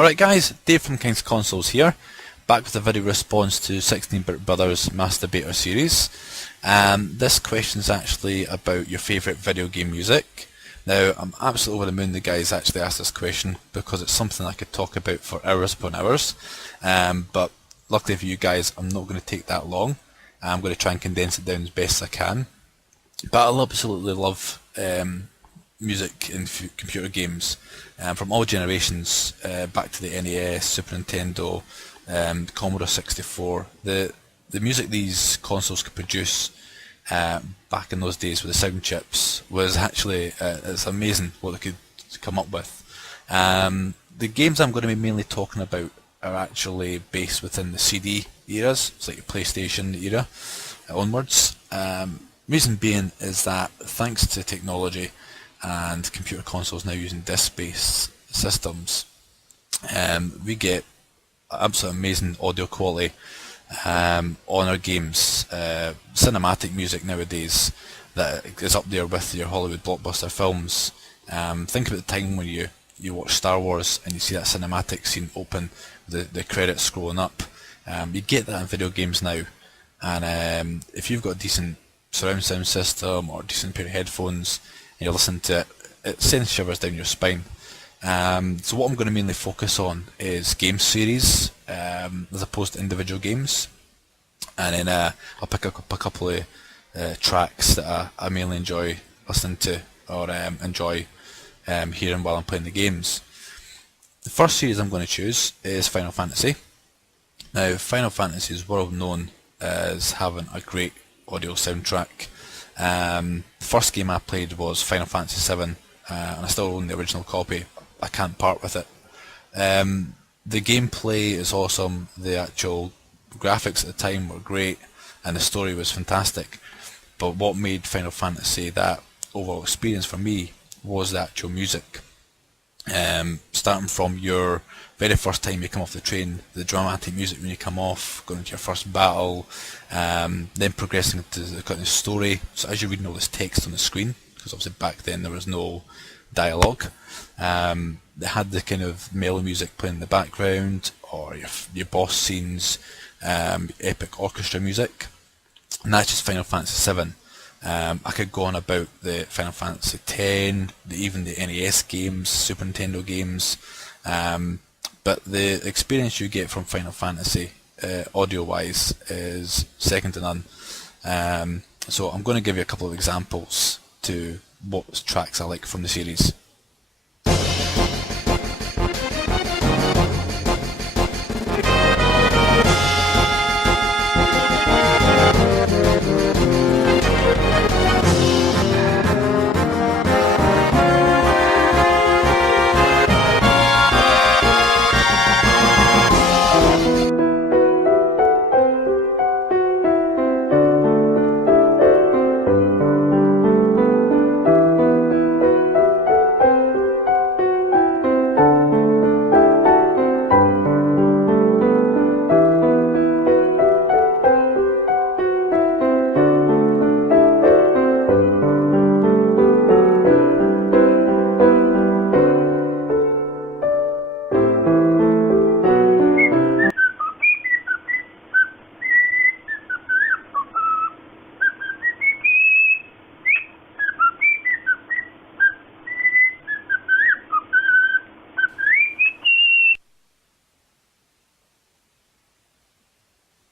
Alright guys, Dave from King's Consoles here, back with a video response to 16-Bit Brothers Master Debater series. This question is actually about your favourite video game music. Now, I'm absolutely over the moon the guys actually asked this question because it's something I could talk about for hours upon hours, but luckily for you guys I'm not going to take that long. I'm going to try and condense it down as best as I can. But I absolutely love music in computer games from all generations, back to the NES, Super Nintendo, Commodore 64. The music these consoles could produce back in those days with the sound chips was actually it's amazing what they could come up with. The games I'm going to be mainly talking about are actually based within the CD eras, it's like the PlayStation era onwards. Reason being is that thanks to technology and computer consoles now using disc-based systems, we get absolutely amazing audio quality on our games. Cinematic music nowadays that is up there with your Hollywood blockbuster films. Think about the time when you watch Star Wars and you see that cinematic scene open, the credits scrolling up. You get that in video games now, and if you've got a decent surround sound system or a decent pair of headphones and you listen to it, it sends shivers down your spine. So what I'm going to mainly focus on is game series as opposed to individual games, and then I'll pick up a couple of tracks that I mainly enjoy listening to or enjoy hearing while I'm playing the games. The first series I'm going to choose is Final Fantasy. Now, Final Fantasy is world known as having a great audio soundtrack. The first game I played was Final Fantasy VII, and I still own the original copy. I can't part with it. The gameplay is awesome, the actual graphics at the time were great, and the story was fantastic. But what made Final Fantasy that overall experience for me was the actual music. Starting from your very first time you come off the train, the dramatic music when you come off, going into your first battle, then progressing into the kind of story. So as you're reading all this text on the screen, because obviously back then there was no dialogue, they had the kind of mellow music playing in the background, or your boss scenes, epic orchestra music, and that's just Final Fantasy VII. I could go on about the Final Fantasy X, even the NES games, Super Nintendo games, but the experience you get from Final Fantasy audio-wise is second to none. So I'm going to give you a couple of examples to what tracks I like from the series.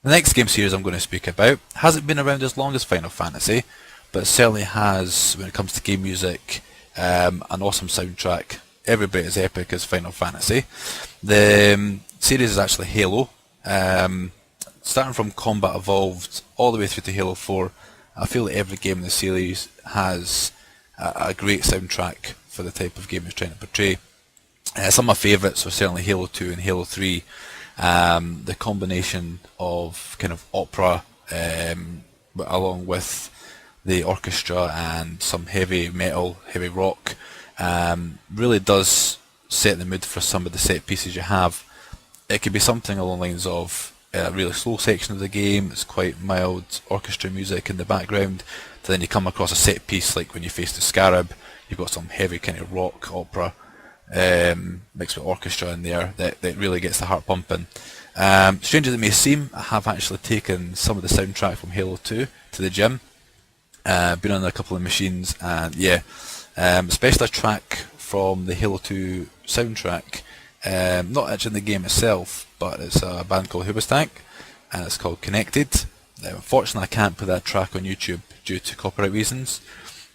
The next game series I'm going to speak about hasn't been around as long as Final Fantasy, but it certainly has, when it comes to game music, an awesome soundtrack, every bit as epic as Final Fantasy. The series is actually Halo. Starting from Combat Evolved all the way through to Halo 4, I feel that every game in the series has a great soundtrack for the type of game it's trying to portray. Some of my favourites were certainly Halo 2 and Halo 3. The combination of kind of opera along with the orchestra and some heavy metal, heavy rock, really does set the mood for some of the set pieces you have. It could be something along the lines of a really slow section of the game, it's quite mild orchestra music in the background, then you come across a set piece like when you face the Scarab, you've got some heavy kind of rock opera. mixed with orchestra in there that really gets the heart pumping. Strange as it may seem, I have actually taken some of the soundtrack from Halo 2 to the gym. Been on a couple of machines, and yeah, especially a track from the Halo 2 soundtrack, not actually in the game itself, but it's a band called Hoobastank, and it's called Connected. Unfortunately, I can't put that track on YouTube due to copyright reasons,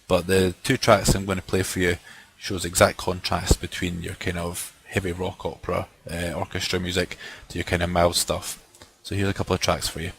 but the two tracks I'm going to play for you shows exact contrast between your kind of heavy rock opera orchestra music to your kind of mild stuff. So here's a couple of tracks for you.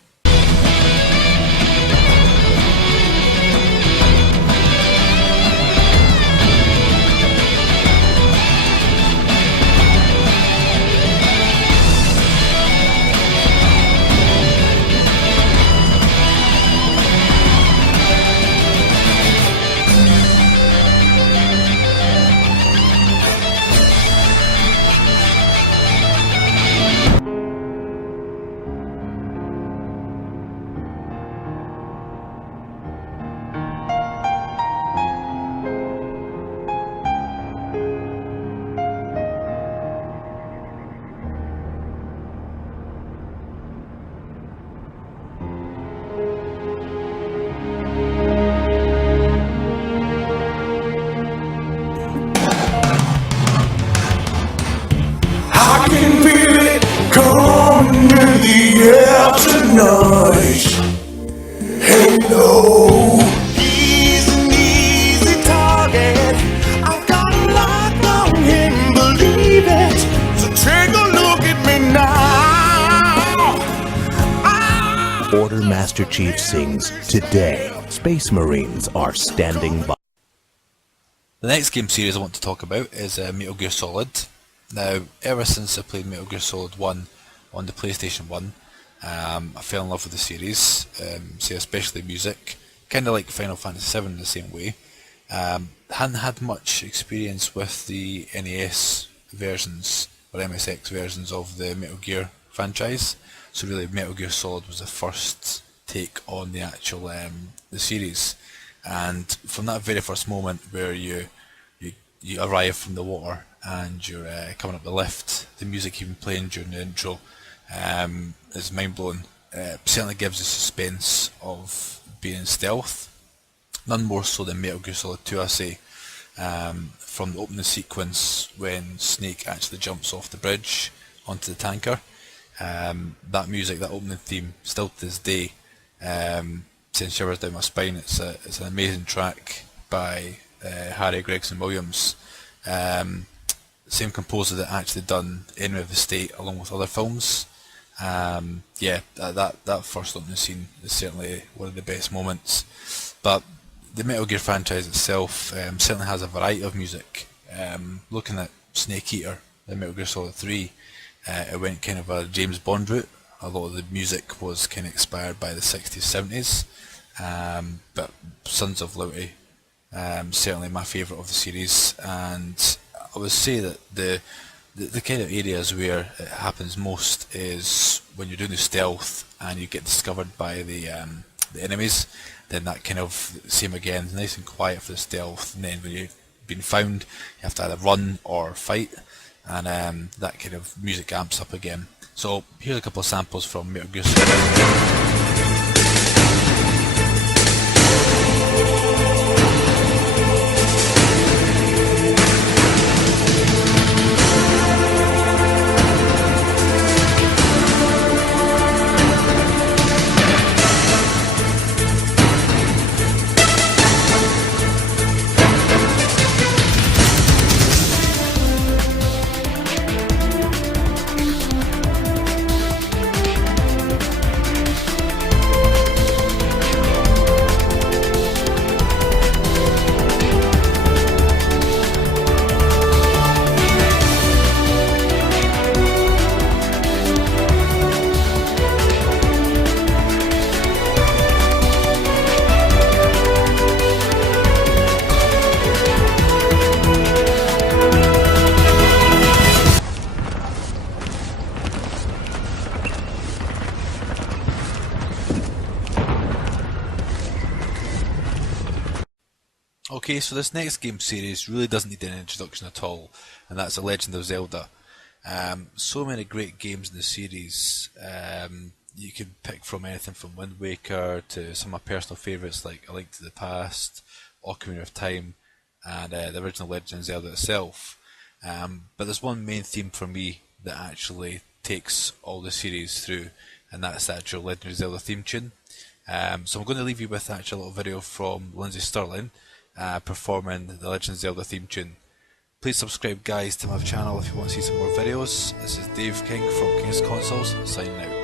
I can feel it coming in the air tonight. Hello, he's an easy target. I've got a lock on him, believe it. So take a look at me now. Order Master Chief sings Today. Space Marines are standing by. The next game series I want to talk about is Metal Gear Solid. Now, ever since I played Metal Gear Solid 1 on the PlayStation 1, I fell in love with the series, especially music, kind of like Final Fantasy 7 in the same way. Hadn't had much experience with the NES versions or MSX versions of the Metal Gear franchise, so really Metal Gear Solid was the first take on the actual the series. And from that very first moment where you arrive from the water and you're coming up the lift, the music you've been playing during the intro is mind-blowing. Certainly gives the suspense of being in stealth, none more so than Metal Gear Solid 2, I say. From the opening sequence when Snake actually jumps off the bridge onto the tanker, that music, that opening theme, still to this day sends shivers down my spine. It's an amazing track by Harry Gregson Williams, same composer that actually done Enemy of the State along with other films. That first opening scene is certainly one of the best moments. But the Metal Gear franchise itself certainly has a variety of music. Looking at Snake Eater, the Metal Gear Solid 3, it went kind of a James Bond route. A lot of the music was kind of inspired by the 60s, 70s, but Sons of Liberty, certainly my favourite of the series. And I would say that the kind of areas where it happens most is when you're doing the stealth and you get discovered by the enemies. Then that kind of, same again, nice and quiet for the stealth, and then when you've been found you have to either run or fight, and that kind of music amps up again. So here's a couple of samples from Metal Gear Solid. Okay, so this next game series really doesn't need an introduction at all, and that's The Legend of Zelda. So many great games in the series. You can pick from anything from Wind Waker to some of my personal favourites like A Link to the Past, Ocarina of Time, and the original Legend of Zelda itself. But there's one main theme for me that actually takes all the series through, and that's the actual Legend of Zelda theme tune. So I'm going to leave you with actually a little video from Lindsay Sterling performing the Legend of Zelda theme tune. Please subscribe, guys, to my channel if you want to see some more videos. This is Dave King from King's Consoles, signing out.